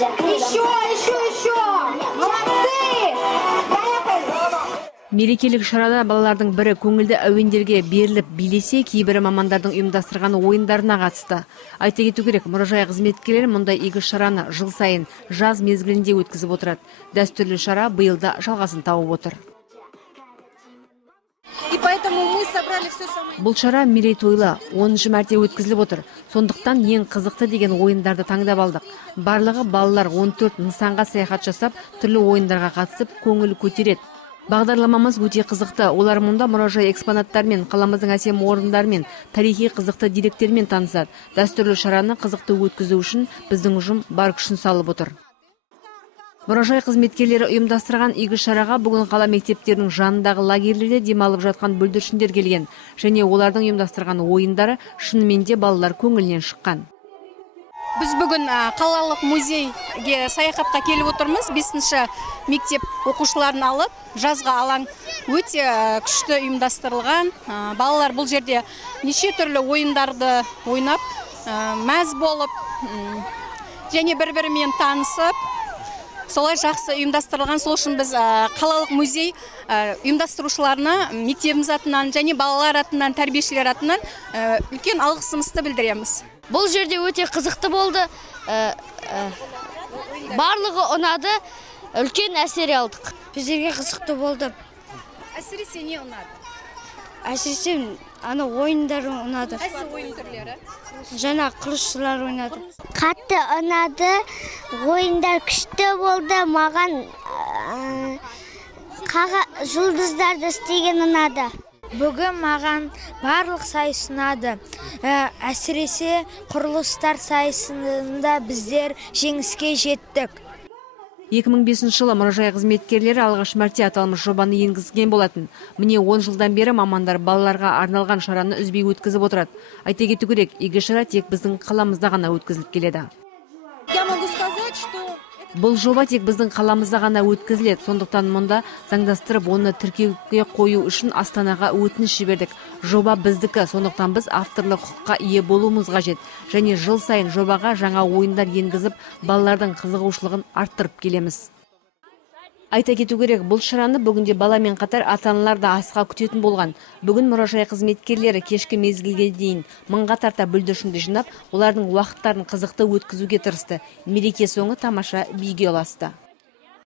Еще! Молодцы! Мерекелік шарада балалардың бірі көңілді әуендерге беріліп билесе, кейбірі мамандардың ұйымдастырған ойындарына қатысты. Айта кету керек, мұражай қызметкерлері мұндай игі шараны жыл сайын жаз мезгілінде өткізіп отырады. Дәстүрлі шара биылда жалғасын тауып отыр. Бұл шара мерейтойлы 10-шы мәрте өткізіліп отыр. Сондықтан ең қызықты деген ойындарды таңдап алдық. Барлығы балалар 14 нысанға саяхат жасап, түрлі ойындарға қатысып, көңіл көтереді. Бағдарламамыз өте қызықты. Олар мұнда мұражай экспонаттармен, қаламыздың әсем орындармен, тарихи қызықты деректермен танысады. Дәстүрлі шараны қызықты өткізу үшін біздің ұжым бар күшін салып отыр. Мұражай қызметкерлері ұйымдастырған игі шараға бүгін қала мектептерінің жанындағы лагерлерде демалып жатқан бүлдіршіндер келген, және олардың ұйымдастырған ойындары шынымен де балалар көңілінен шыққан. Біз бүгін қалалық музейге саяхатқа келіп отырмыз. 5-ші мектеп оқушыларын алып, жазға алаң өте күшті ұйымдастырылған. Балалар бұл жерде неше түрлі ойындарды ойнап, мәз болып, және бір-бірімен танысып, солай жақсы ұйымдастырылған. Сол үшін біз қалалық музей ұйымдастырушыларына мектебіміз атынан және балалар атынан, тәрбиешілер атынан үлкен алғысымызды білдіреміз. Бұл жерде өте қызықты болды. Барлығы ұнады, үлкен әсер алдық. Біздерге қызықты болды. Әсіресе не ұнады? Әсіресе ойындары ұнады. Қайсы ойын түрлері? Жаңа қылышшылар ойнады. Қатты ұнады, ойындар күшті болды. Маған жұлдыздарды істеген ұнады. Бүгін маған барлық сайыс ұнады. Әсіресе құрылыстар сайысында біздер жеңіске жеттік. 2005 жылы мұражай қызметкерлері алғаш мәрте аталмыш жобаны енгізген болатын. Міне 10 жылдан бері мамандар балаларға арналған шараны үзбей өткізіп отырады. Айта кету керек, игі шара тек біздің қаламызда ғана өткізіліп келеді. Бұл жоба тек біздің қаламызда ғана өткізіледі. Сондықтан мұнда заңдастырып, оны тіркеуге қою үшін Астанаға өтініш жібердік. Жоба біздікі, сондықтан біз авторлық құқыққа ие болуымыз қажет. Және жыл сайын жобаға жаңа ойындар енгізіп, балалардың қызығушылығын арттырып келеміз. Айта кету керек, бұл шараны бүгінде баламен қатар ата-аналар да асыға күтетін болған. Бүгін мұражай қызметкерлері кешкі мезгілге дейін мыңға тарта бүлдіршінді жинап, олардың уақыттарын қызықты өткізуге тырысты. Мереке соңы тамаша биге ұласты.